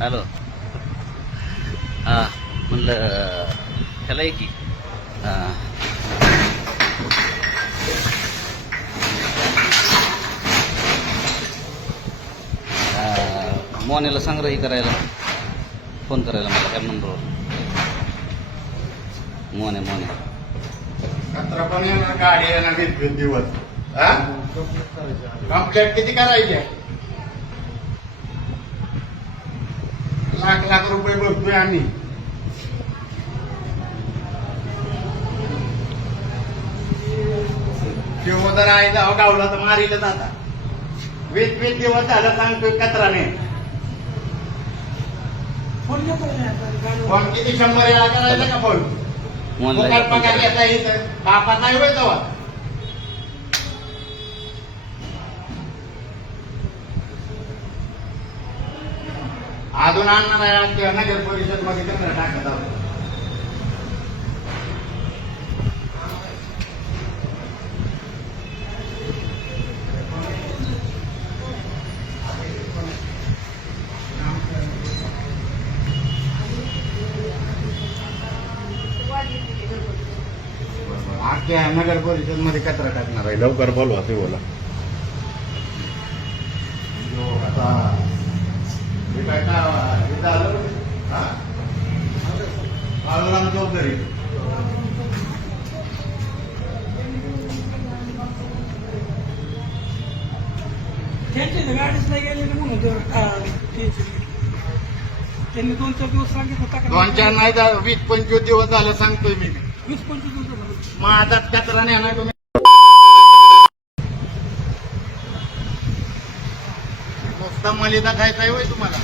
Hello. हा म्हणलं ह्याला आहे की मोनेला संग्रही करायला फोन करायला मला त्या नंबरवर. मोने कचरा पण येणार, गाडी येणार, दिवस कंप्लेंट किती करायचे? लाख रुपये बघतोय आम्ही. शिवोदर आहे जाव गावला तर मारीलच आता. 20 दिवस झालं सांगतोय कचरा नाही. फोन किती 100 वेळा करायचा का फोन? मोनला पगार घेता इथं बापात नाही होय तेव्हा. अजून आणणार आहे नगर परिषद मध्ये कचरा टाकत आहोत. अख्ख्या नगर परिषद मध्ये कचरा टाकणार आहे. लवकर बोलवा ते बोला. आता हे काय हे झालं बाळूराम चौधरी गाडीच नाही गेलेली म्हणून त्यांनी 2-4 दिवस सांगितलं. 2-4 नाही 20-25 दिवस झालं सांगतोय मी. 20-25 दिवस माझा कचरा नाही ना तुम्ही. नुसता मलिदा खायचा आहे होय तुम्हाला?